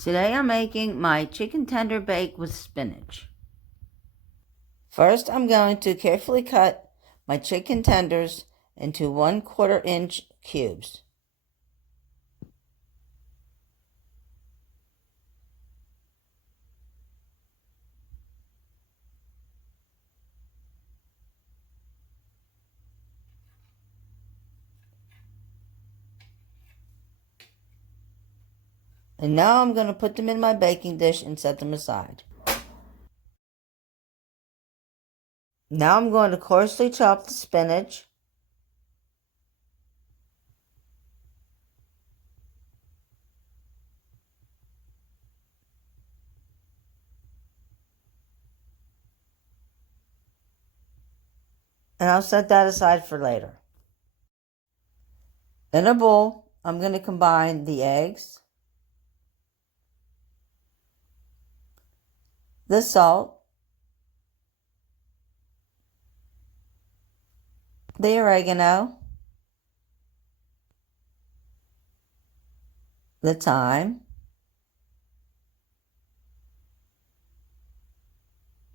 Today I'm making my chicken tender bake with spinach. First, I'm going to carefully cut my chicken tenders into 1/4 inch cubes. And now I'm going to put them in my baking dish and set them aside. Now I'm going to coarsely chop the spinach. And I'll set that aside for later. In a bowl, I'm going to combine the eggs, the salt, the oregano, the thyme,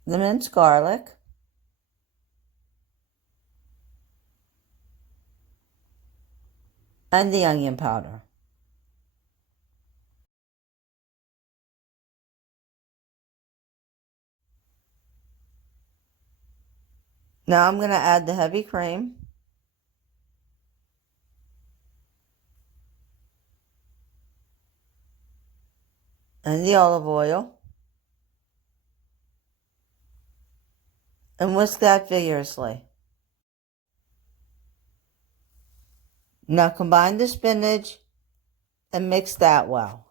the minced garlic, and the onion powder. Now I'm going to add the heavy cream, and the olive oil, and whisk that vigorously. Now combine the spinach and mix that well.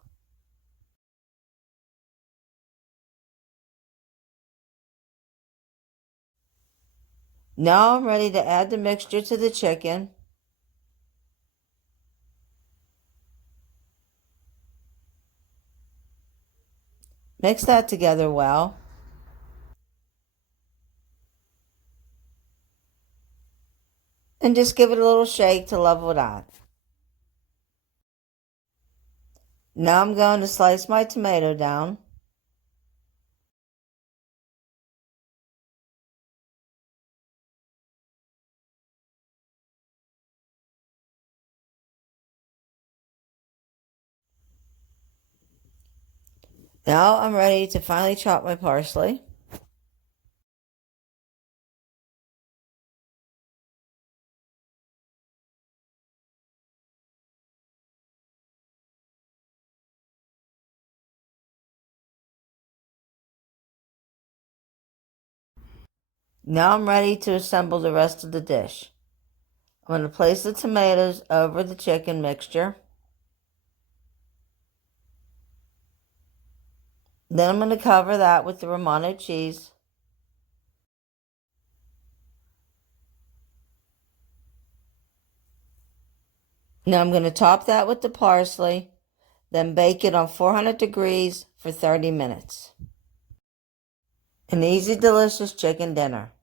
Now I'm ready to add the mixture to the chicken. Mix that together well. And just give it a little shake to level it out. Now I'm going to slice my tomato down. Now I'm ready to finely chop my parsley. Now I'm ready to assemble the rest of the dish. I'm going to place the tomatoes over the chicken mixture. Then I'm going to cover that with the Romano cheese. Now I'm going to top that with the parsley, then bake it on 400 degrees for 30 minutes. An easy, delicious chicken dinner.